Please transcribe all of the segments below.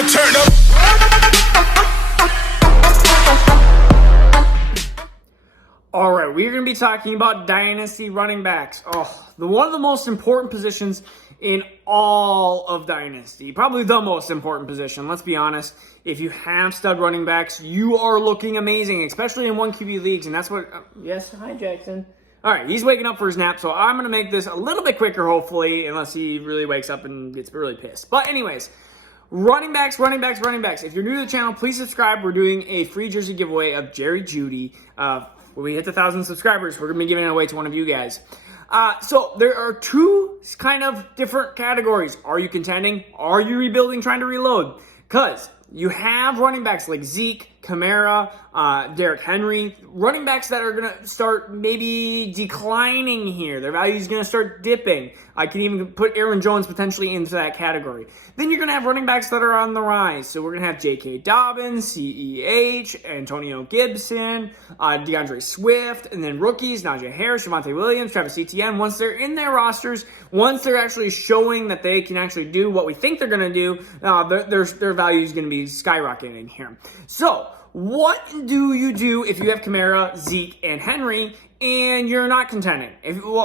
now turn up. All right, we're going to be talking about dynasty running backs. One of the most important positions in all of dynasty. Probably the most important position, let's be honest. If you have stud running backs, you are looking amazing, especially in 1QB leagues, and that's what... yes, hi, Jackson. All right, he's waking up for his nap, so I'm going to make this a little bit quicker, hopefully, unless he really wakes up and gets really pissed. But anyways... running backs. If you're new to the channel, please subscribe. We're doing a free jersey giveaway of Jerry Jeudy. When we hit 1,000 subscribers, we're going to be giving it away to one of you guys. So there are two kind of different categories. Are you contending? Are you rebuilding, trying to reload? Because you have running backs like Zeke, Kamara, Derrick Henry, running backs that are going to start maybe declining here. Their value is going to start dipping. I can even put Aaron Jones potentially into that category. Then you're going to have running backs that are on the rise. So we're going to have J.K. Dobbins, CEH, Antonio Gibson, DeAndre Swift, and then rookies, Najee Harris, Javonte Williams, Travis Etienne. Once they're in their rosters, once they're actually showing that they can actually do what we think they're going to do, their value is going to be skyrocketing here. So, what do you do if you have Kamara, Zeke, and Henry, and you're not contending?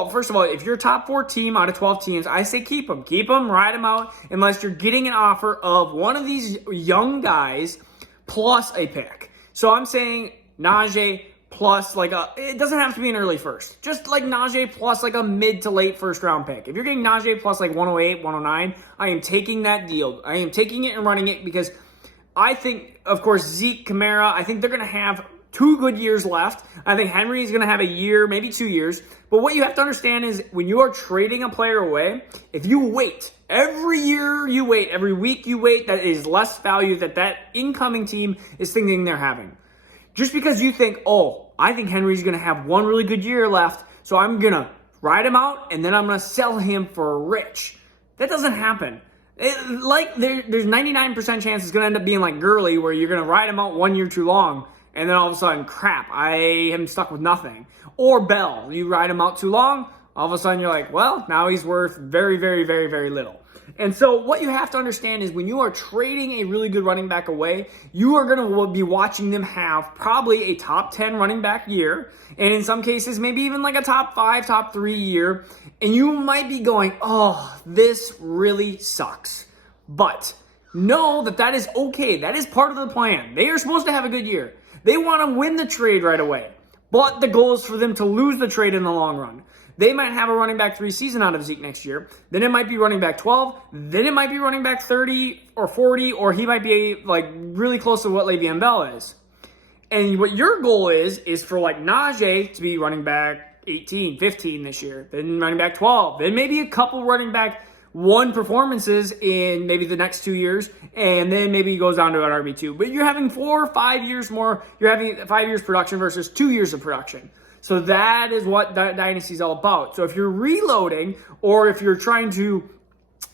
First of all, if you're a top 4 team out of 12 teams, I say keep them. Keep them, ride them out, unless you're getting an offer of one of these young guys plus a pick. So I'm saying Najee plus it doesn't have to be an early first. Just like Najee plus like a mid to late first round pick. If you're getting Najee plus like 108, 109, I am taking that deal. I am taking it and running it because I think, of course, Zeke, Kamara, I think they're going to have 2 good years left. I think Henry is going to have a year, maybe 2 years. But what you have to understand is when you are trading a player away, if you wait, every year you wait, every week you wait, that is less value that incoming team is thinking they're having. Just because you think, I think Henry's going to have 1 really good year left, so I'm going to ride him out, and then I'm going to sell him for rich. That doesn't happen. There's 99% chance it's going to end up being like Gurley, where you're going to ride him out 1 year too long, and then all of a sudden, crap, I am stuck with nothing. Or Bell, you ride him out too long, all of a sudden you're like, well, now he's worth very, very, very, very little. And so what you have to understand is when you are trading a really good running back away, you are going to be watching them have probably a top 10 running back year, and in some cases, maybe even like a top 5, top 3 year, and you might be going, this really sucks. But know that is okay. That is part of the plan. They are supposed to have a good year. They want to win the trade right away, but the goal is for them to lose the trade in the long run. They might have a running back 3 season out of Zeke next year. Then it might be running back 12. Then it might be running back 30 or 40, or he might be like really close to what Le'Veon Bell is. And what your goal is for like Najee to be running back 18, 15 this year, then running back 12, then maybe a couple running back 1 performances in maybe the next 2 years, and then maybe he goes down to an RB2. But you're having 4 or 5 years more. You're having 5 years production versus 2 years of production. So that is what Dynasty is all about. So if you're reloading, or if you're if you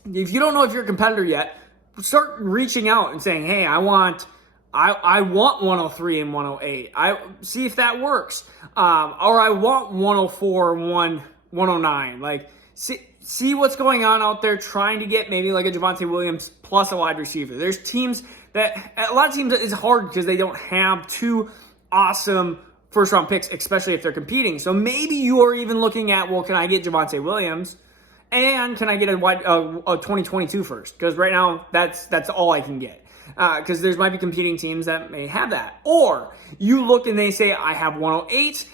don't know if you're a competitor yet, start reaching out and saying, hey, I want 103 and 108. See if that works. Or I want 104 and 109. Like, see what's going on out there, trying to get maybe like a Javonte Williams plus a wide receiver. There's teams a lot of teams, it's hard because they don't have 2 awesome first-round picks, especially if they're competing. So maybe you are even looking at, well, can I get Javonte Williams? And can I get a 2022 first? Because right now, that's all I can get. Because there might be competing teams that may have that. Or you look and they say, I have 108,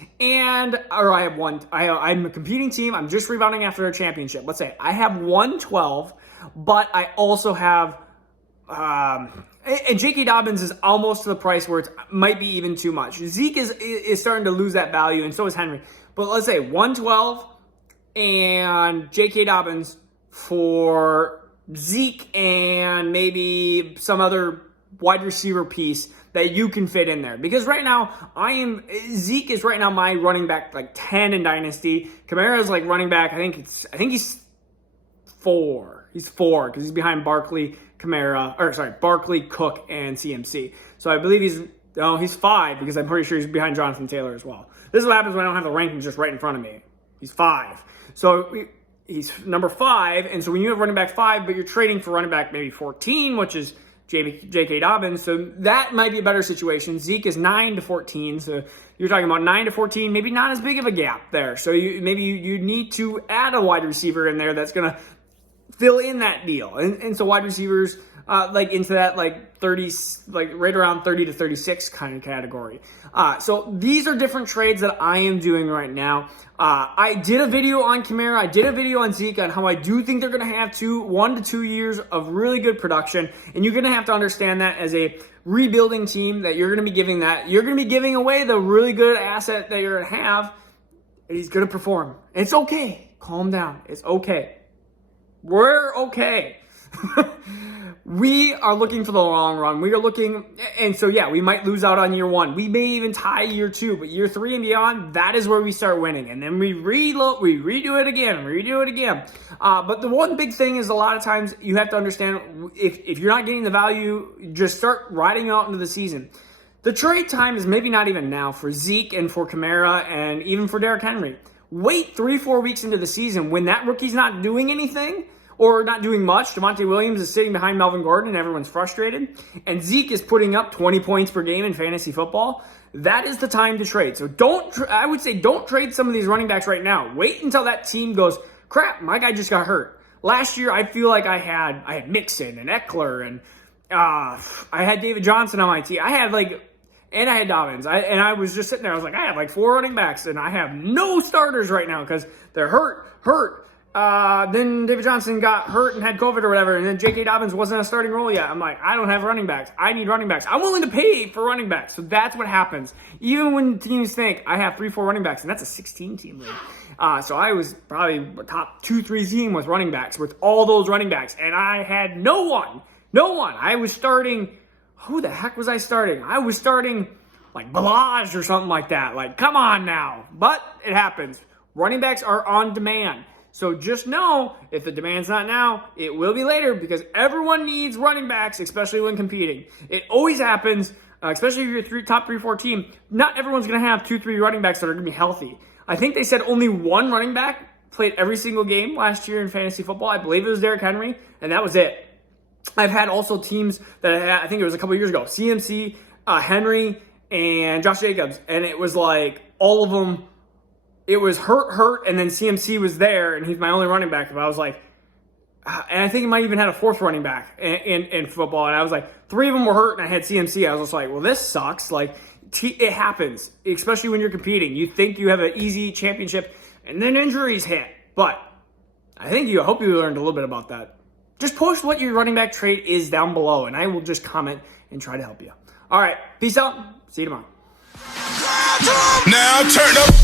I'm a competing team. I'm just rebounding after a championship. Let's say I have 112, but I also have... and J.K. Dobbins is almost to the price where it might be even too much. Zeke is starting to lose that value, and so is Henry. But let's say 112 and J.K. Dobbins for Zeke and maybe some other wide receiver piece that you can fit in there. Because right now, Zeke is right now my running back like 10 in Dynasty. Kamara is like running back, I think he's 4. He's 4 because he's behind Barkley, Cook, and CMC. So I believe he's 5 because I'm pretty sure he's behind Jonathan Taylor as well. This is what happens when I don't have the rankings just right in front of me. He's 5. So he's number 5, and so when you have running back 5, but you're trading for running back maybe 14, which is J.K. Dobbins. So that might be a better situation. Zeke is 9 to 14. So you're talking about 9 to 14, maybe not as big of a gap there. So maybe you need to add a wide receiver in there that's going to fill in that deal. And so wide receivers, like into that like 30, like right around 30 to 36 kind of category. So these are different trades that I am doing right now. I did a video on Kamara. I did a video on Zeke on how I do think they're going to have 1 to 2 years of really good production. And you're going to have to understand that as a rebuilding team that you're going to be giving that. You're going to be giving away the really good asset that you're going to have. And he's going to perform. It's okay. Calm down. It's okay. We're okay. We are looking for the long run. We are looking, and so yeah, we might lose out on year 1. We may even tie year 2, but year 3 and beyond, that is where we start winning. And then we redo it again. But the one big thing is a lot of times you have to understand if you're not getting the value, just start riding out into the season. The trade time is maybe not even now for Zeke and for Kamara and even for Derrick Henry. Wait 3-4 weeks into the season when that rookie's not doing anything or not doing much. Devontae Williams is sitting behind Melvin Gordon and everyone's frustrated. And Zeke is putting up 20 points per game in fantasy football. That is the time to trade. So I would say don't trade some of these running backs right now. Wait until that team goes, crap, my guy just got hurt. Last year, I feel like I had Mixon and Eckler and I had David Johnson on my team. I had Dobbins. I was just sitting there. I was like, I have like 4 running backs, and I have no starters right now because they're hurt. Then David Johnson got hurt and had COVID or whatever, and then J.K. Dobbins wasn't a starting role yet. I'm like, I don't have running backs. I need running backs. I'm willing to pay for running backs. So that's what happens. Even when teams think I have 3-4 running backs, and that's a 16-team league. So I was probably a top 2-3 team with running backs, with all those running backs, and I had no one. I was starting. Who the heck was I starting? I was starting like Balaj or something like that. Like, come on now. But it happens. Running backs are on demand. So just know, if the demand's not now, it will be later because everyone needs running backs, especially when competing. It always happens, especially if you're top 3-4 team. Not everyone's going to have 2-3 running backs that are going to be healthy. I think they said only one running back played every single game last year in fantasy football. I believe it was Derrick Henry, and that was it. I've had also teams that I think it was a couple years ago, CMC, Henry, and Josh Jacobs, and it was like all of them. It was hurt, and then CMC was there, and he's my only running back. But I was like, and I think he might even had a 4th running back in football, and I was like, 3 of them were hurt, and I had CMC. I was just like, well, this sucks. Like, it happens, especially when you're competing. You think you have an easy championship, and then injuries hit. But I hope you learned a little bit about that. Just post what your running back trade is down below, and I will just comment and try to help you. All right, peace out. See you tomorrow. Now turn up.